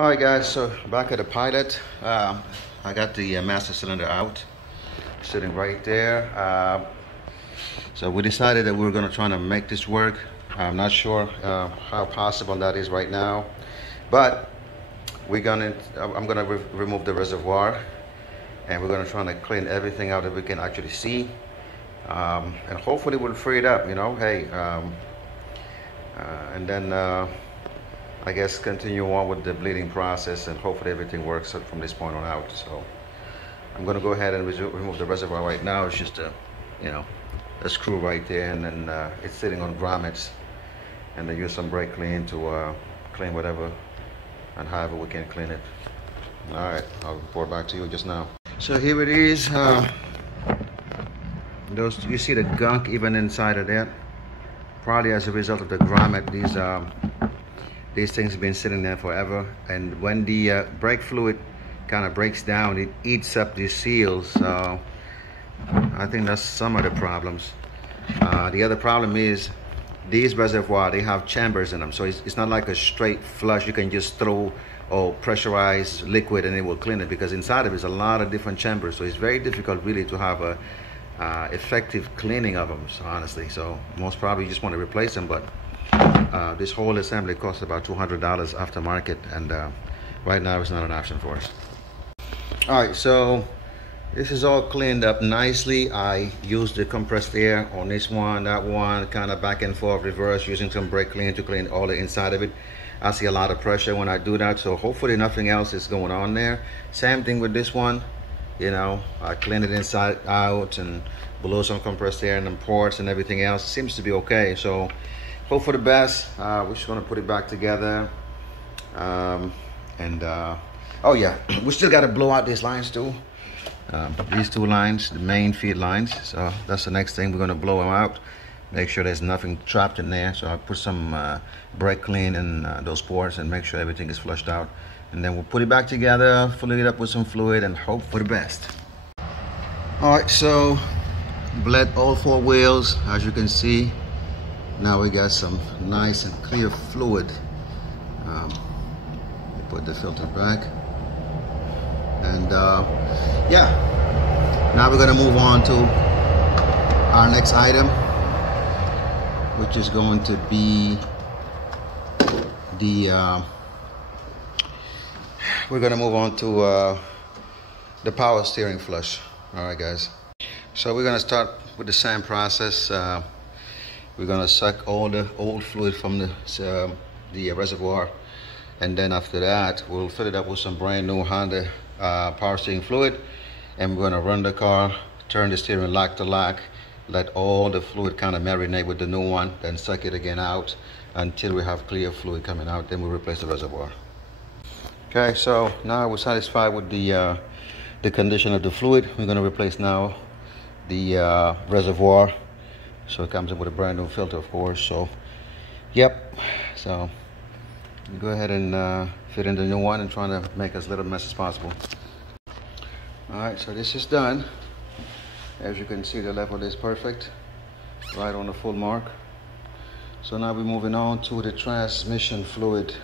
All right, guys, so back at the pilot. I got the master cylinder out, sitting right there. So we decided that we were going to try to make this work. I'm not sure how possible that is right now, but I'm going to remove the reservoir, and we're going to try to clean everything out that we can actually see, and hopefully we'll free it up, you know. Hey, and then I guess continue on with the bleeding process, and hopefully everything works from this point on out. So I'm going to go ahead and remove the reservoir right now. It's just a screw right there, and then it's sitting on grommets, and then use some brake clean to clean whatever and however we can clean it. All right, I'll report back to you just now. So here it is. You see the gunk even inside of that, probably as a result of the grommet. These things have been sitting there forever, and when the brake fluid kind of breaks down, it eats up these seals. So I think that's some of the problems. The other problem is these reservoirs, they have chambers in them, so it's not like a straight flush you can just throw or pressurize liquid and it will clean it, because inside of it is a lot of different chambers, so it's very difficult really to have a effective cleaning of them, so honestly. So most probably you just want to replace them, but this whole assembly costs about $200 aftermarket, and right now it's not an option for us. All right, so this is all cleaned up nicely. I used the compressed air on this one, that one, kind of back and forth, reverse, using some brake clean to clean all the inside of it. I see a lot of pressure when I do that, so hopefully nothing else is going on there. Same thing with this one. You know, I cleaned it inside out and blew some compressed air in the ports and everything else. Seems to be okay, so hope for the best. We're just gonna put it back together. Oh yeah, we still gotta blow out these lines too. These two lines, the main feed lines. So that's the next thing, we're gonna blow them out. Make sure there's nothing trapped in there. So I'll put some brake clean in those ports and make sure everything is flushed out. And then we'll put it back together, fill it up with some fluid, and hope for the best. All right, so bled all four wheels, as you can see. Now we got some nice and clear fluid. Put the filter back. And yeah, now we're gonna move on to our next item, which is going to be we're gonna move on to the power steering flush. All right, guys. So we're gonna start with the same process. We're gonna suck all the old fluid from the reservoir, and then after that, we'll fill it up with some brand new Honda power steering fluid, and we're gonna run the car, turn the steering lock to lock, let all the fluid kind of marinate with the new one, then suck it again out until we have clear fluid coming out. Then we'll replace the reservoir. Okay, so now we're satisfied with the condition of the fluid. We're gonna replace now the reservoir. So it comes in with a brand new filter, of course. So, yep. So go ahead and fit in the new one and try to make as little mess as possible. All right, so this is done. As you can see, the level is perfect, right on the full mark. So now we're moving on to the transmission fluid.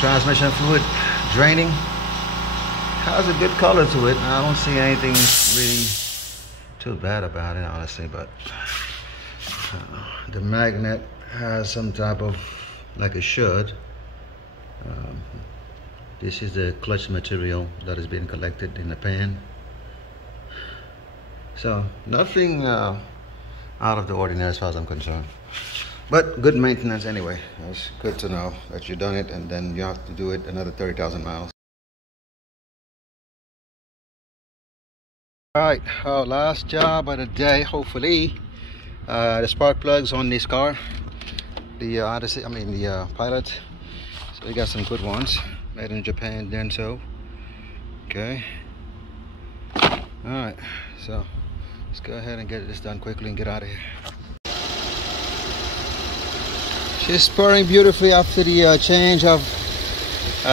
Transmission fluid draining. Has a good color to it. I don't see anything really too bad about it, honestly, but the magnet has some type of, like it should. This is the clutch material that is being collected in the pan. So nothing out of the ordinary as far as I'm concerned. But good maintenance anyway. It's good to know that you've done it, and then you have to do it another 30,000 miles. All right, our last job of the day, hopefully. The spark plugs on this car, the Odyssey, the Pilot. So we got some good ones, made in Japan, Denso. Okay. All right, so let's go ahead and get this done quickly and get out of here. She's purring beautifully after the change of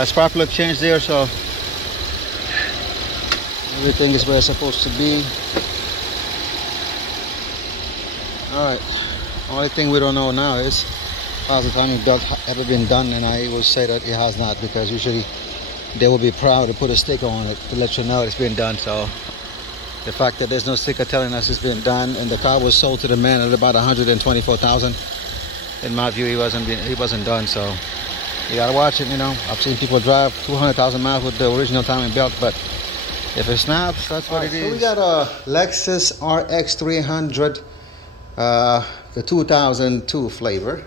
spark plug change there, so Everything is where it's supposed to be. Alright, only thing we don't know now is has the timing belt ever been done, and I will say that it has not, because usually they will be proud to put a sticker on it to let you know it's been done. So the fact that there's no sticker telling us it's been done, and the car was sold to the man at about 124,000, in my view he wasn't done. So you gotta watch it. You know, I've seen people drive 200,000 miles with the original timing belt, but if it snaps, that's what it is. So we got a Lexus RX 300, the 2002 flavor,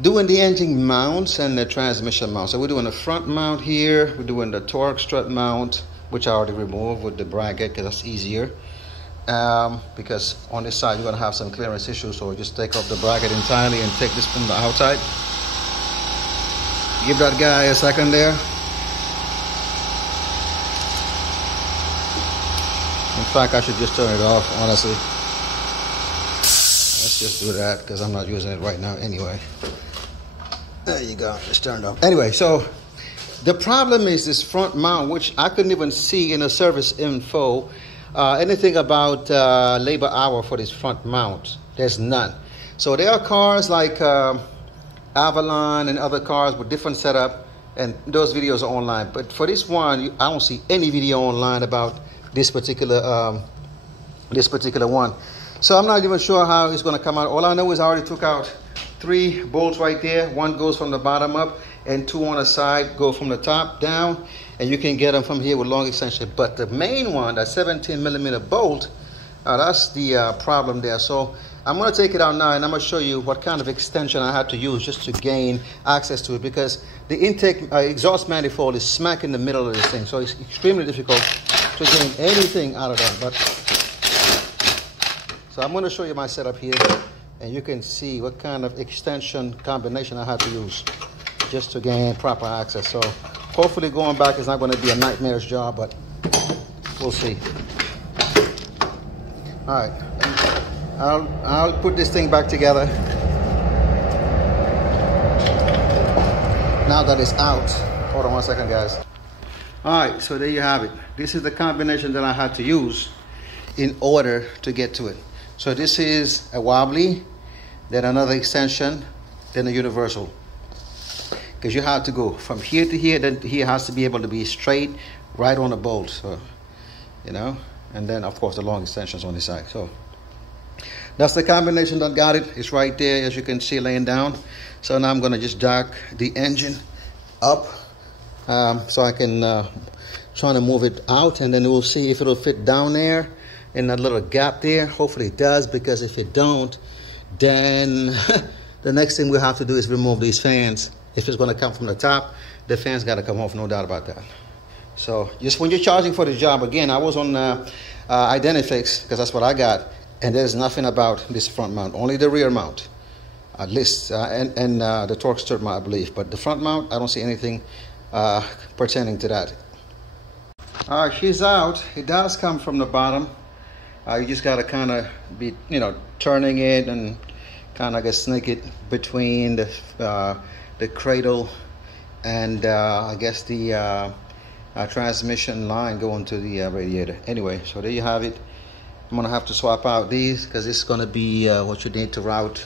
doing the engine mounts and the transmission mount. So we're doing the front mount here, we're doing the torque strut mount, which I already removed with the bracket because that's easier, because on this side you're going to have some clearance issues. So just take off the bracket entirely and take this from the outside. Give that guy a second there. In fact, I should just turn it off, honestly. Let's just do that because I'm not using it right now anyway. There you go, just turned off. Anyway, so the problem is this front mount, which I couldn't even see in the service info anything about labor hour for this front mount. There's none. So there are cars like Avalon and other cars with different setup, and those videos are online. But for this one, I don't see any video online about this particular one. So I'm not even sure how it's going to come out. All I know is I already took out 3 bolts right there. One goes from the bottom up, and 2 on the side go from the top down, and you can get them from here with long extension. But the main one, that 17mm bolt, that's the problem there. So I'm going to take it out now, and I'm going to show you what kind of extension I had to use just to gain access to it, because the intake exhaust manifold is smack in the middle of this thing, so it's extremely difficult to gain anything out of that. But so I'm going to show you my setup here, and you can see what kind of extension combination I had to use just to gain proper access. So hopefully going back is not going to be a nightmare's job, but we'll see. All right, I'll put this thing back together now that it's out. Hold on one second, guys. All right, so there you have it. This is the combination that I had to use in order to get to it. So this is a wobbly, then another extension, then a universal. Because you have to go from here to here, then here has to be able to be straight right on the bolt. So, you know, and then of course the long extensions on the side. So that's the combination that got it. It's right there, as you can see, laying down. So now I'm gonna just jack the engine up so I can try to move it out, and then we'll see if it'll fit down there in that little gap there. Hopefully it does, because if it don't, then the next thing we have to do is remove these fans. If it's going to come from the top, the fans got to come off, no doubt about that. So just when you're charging for the job, again, I was on Identifix, because that's what I got, and there's nothing about this front mount, only the rear mount, at least, and the torque strut mount, I believe. But the front mount, I don't see anything pertaining to that. All right, she's out. It does come from the bottom. You just got to kind of be, you know, turning it and kind of like snake it between the cradle and I guess the transmission line going to the radiator. Anyway, so there you have it. I'm gonna have to swap out these because it's gonna be what you need to route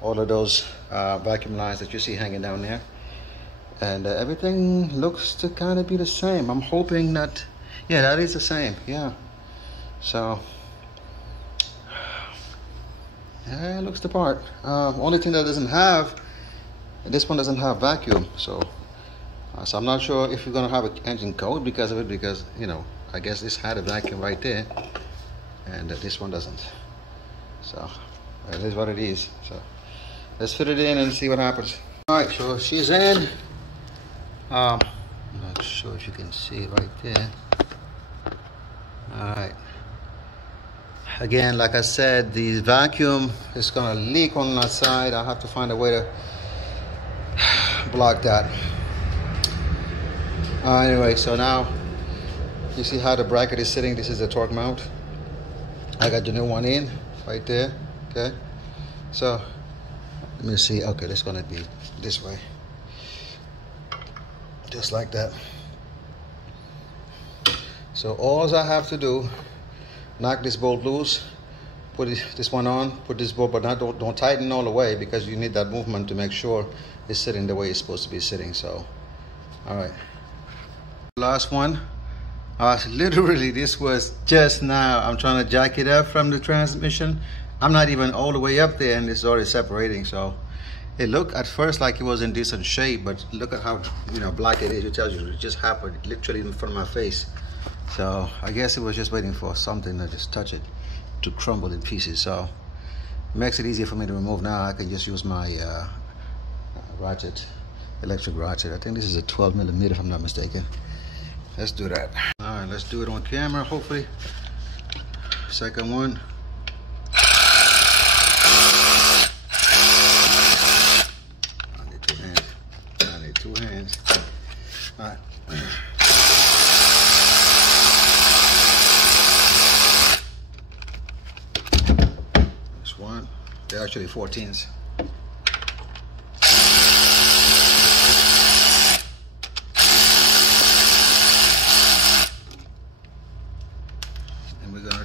all of those vacuum lines that you see hanging down there. And everything looks to kind of be the same. I'm hoping that, yeah, that is the same, yeah. So yeah, it looks the part. Only thing that doesn't have, this one doesn't have vacuum, so I'm not sure if you're gonna have an engine code because of it, because, you know, I guess this had a vacuum right there, and this one doesn't. So it is what it is. So let's fit it in and see what happens. All right, so she's in. I'm not sure if you can see it right there. All right. Again, like I said, the vacuum is gonna leak on that side. I have to find a way to block that. Anyway, so now you see how the bracket is sitting. This is the torque mount. I got the new one in right there. Okay, so let me see. Okay, that's gonna be this way, just like that. So all I have to do, knock this bolt loose, put this one on, put this bolt, but don't tighten all the way, because you need that movement to make sure it's sitting the way it's supposed to be sitting. So, all right. Last one. Literally, this was just now. I'm trying to jack it up from the transmission. I'm not even all the way up there, and it's already separating. So it looked at first like it was in decent shape, but look at how black it is. It tells you it just happened literally in front of my face. So I guess it was just waiting for something to just touch it to crumble in pieces. So it makes it easier for me to remove now. I can just use my electric ratchet. I think this is a 12mm if I'm not mistaken. Let's do that. All right, let's do it on camera, hopefully. Second one. I need two hands. I need two hands. All right. This one. They're actually 14s.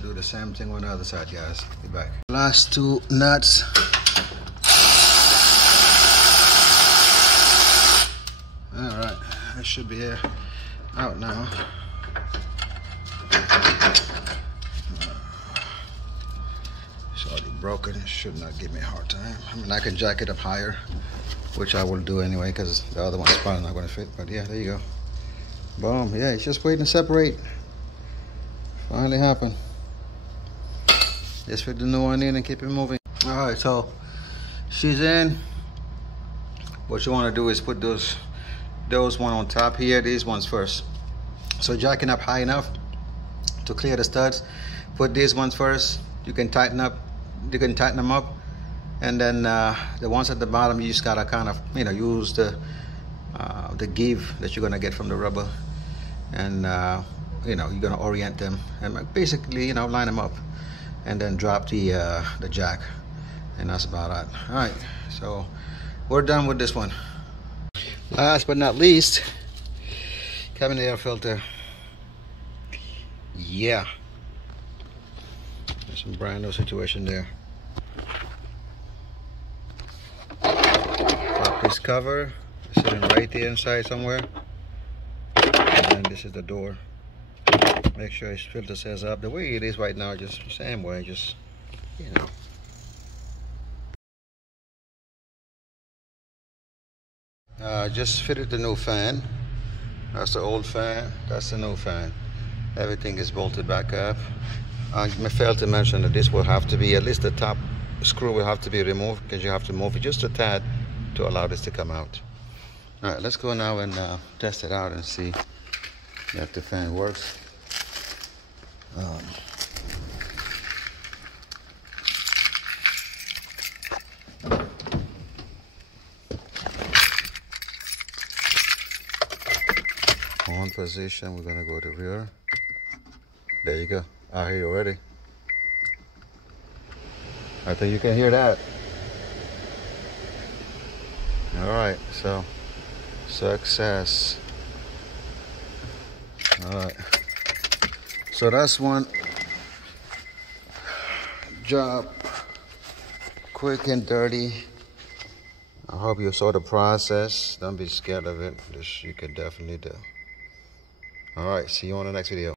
The same thing on the other side, guys. Be back. Last two nuts. All right, I should be out now. It's already broken. It should not give me a hard time. I mean, I can jack it up higher, which I will do anyway, because the other one's probably not going to fit. But yeah, there you go. Boom. Yeah, it's just waiting to separate. Finally happened. Just fit the new one in and keep it moving. All right, so she's in. What you want to do is put those one on top here, these ones first. So jacking up high enough to clear the studs. Put these ones first. You can tighten them up, and then the ones at the bottom, you just gotta kind of use the give that you're gonna get from the rubber, and you're gonna orient them and basically line them up. And then drop the jack, and that's about it. All right, so we're done with this one. Last but not least, cabin air filter. Yeah, there's some brand new situation there. Pop this cover, it's sitting right there inside somewhere, and then this is the door. Make sure his filter says up the way it is right now, just the same way, just just fitted the new fan. That's the old fan, that's the new fan. Everything is bolted back up. I failed to mention that this will have to be, at least the top screw will have to be removed, because you have to move it just a tad to allow this to come out. All right, let's go now and test it out and see if the fan works. On position, we're gonna go to rear. There you go. I hear you already. I think you can hear that. All right, so success. All right. So that's one job, quick and dirty. I hope you saw the process. Don't be scared of it. This you could definitely do. All right, see you on the next video.